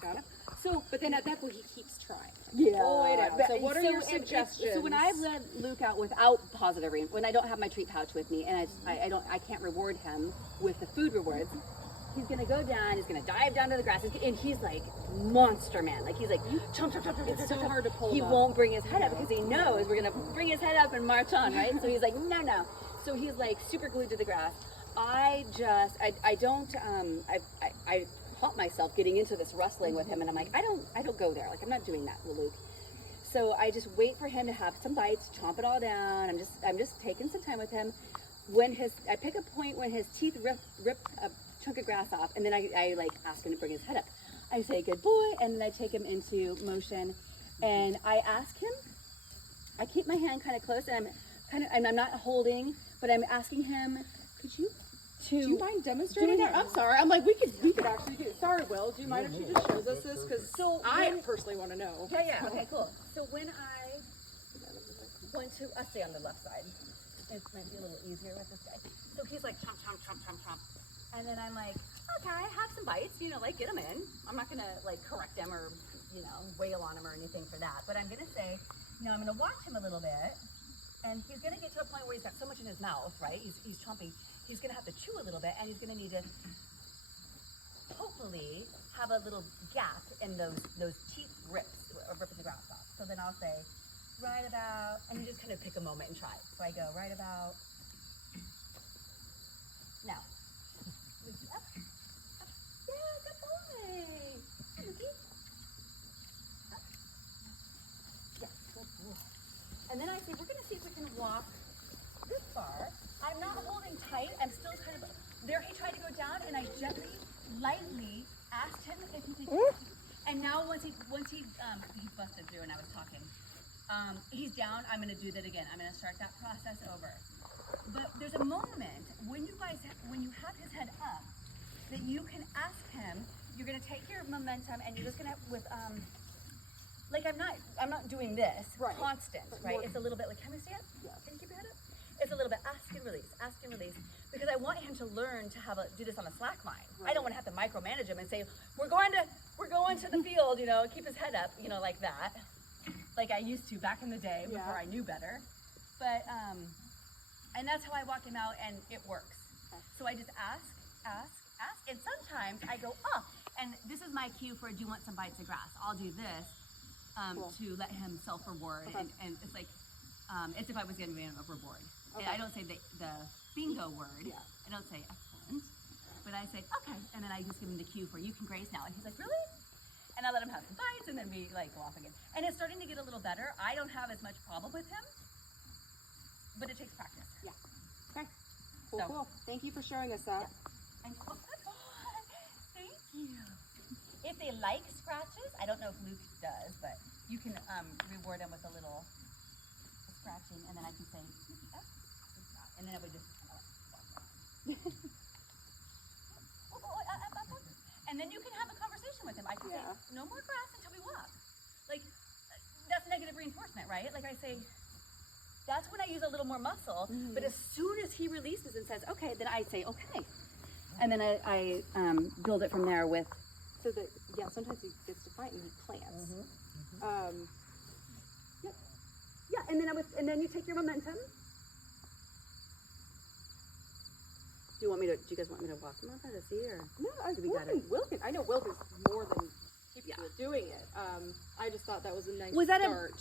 back up. Yep. So, but then at that point, he keeps trying. Yeah. Pull it out. So what are your suggestions? So when I've let Luke out without positive when I don't have my treat pouch with me, and I can't reward him with the food rewards, he's gonna go down, he's gonna dive down to the grass, and he's like monster man. Like he's like chomp, chomp, chomp, chomp, It's so hard to pull. he won't bring his head up because he knows we're gonna bring his head up and march on, right? So he's like, no. So he's like super glued to the grass. I caught myself getting into this wrestling with him, and I'm like, I don't go there. Like I'm not doing that, Luke. So I just wait for him to have some bites, chomp it all down. I'm just taking some time with him. I pick a point when his teeth rip a chunk of grass off, and then I like ask him to bring his head up. I say, good boy, and then I take him into motion, and I ask him. I keep my hand kind of close, and I'm not holding, but I'm asking him, could you? Do you mind demonstrating that? I'm sorry. I'm like, we could actually do it. Sorry, Will. Do you mind if she just shows us this? Because I personally want to know. Yeah. Okay, cool. So when I want to, I stay on the left side. It might be a little easier with this guy. So he's like chomp, chomp, chomp, chomp, chomp. And then I'm like, okay, have some bites, like get him in. I'm not gonna like correct him or, wail on him or anything for that. But I'm gonna say, I'm gonna watch him a little bit. And he's gonna get to a point where he's got so much in his mouth, right? He's chomping. He's gonna have to chew a little bit, and he's gonna need to hopefully have a little gap in those teeth rips or ripping the grass off. So then I'll say, right about, and you just kind of pick a moment and try. So I go right about now. Lucy, up. Yeah, good boy. Lucy. Up. Yes, good boy. And then I say, we're gonna see if we can walk this far. I'm not holding tight. I'm still kind of there. He tried to go down, and I gently, lightly asked him if he could. And now once he busted through, and I was talking. He's down. I'm going to do that again. I'm going to start that process over. But there's a moment when you have his head up, that you can ask him. You're going to take your momentum, and you're just going to like I'm not doing this constant, right? It's a little bit like, can we stand? Yeah. Can you keep your head up? It's a little bit ask and release, because I want him to learn to do this on a slack line. Right. I don't want to have to micromanage him and say, we're going to the field, keep his head up, like that, like I used to back in the day before I knew better. But and that's how I walk him out, and it works. Okay. So I just ask, and sometimes I go, and this is my cue for, do you want some bites of grass? I'll do this to let him self-reward, and it's like it's if I was giving him a reward. Okay. And I don't say the bingo word. Yeah. I don't say excellent, but I say okay, and then I just give him the cue for you can graze now, and he's like, really? And I let him have some bites, and then we go off again. And it's starting to get a little better. I don't have as much problem with him, but it takes practice. Yeah. Okay. Cool. Thank you for showing us that. Yeah. And thank you. If they like scratches, I don't know if Luke does, but you can reward them with a little scratching, and then I can say, and then I would just and then you can have a conversation with him. I can say, no more grass until we walk. Like, that's negative reinforcement, right? Like I say, that's when I use a little more muscle, but as soon as he releases and says, okay, then I say, okay. And then I build it from there with, so that, sometimes he gets to fight and he plants. And then you take your momentum. Do you guys want me to walk him over to see, or? No, I know Will is more than capable of doing it. I just thought that was a nice start.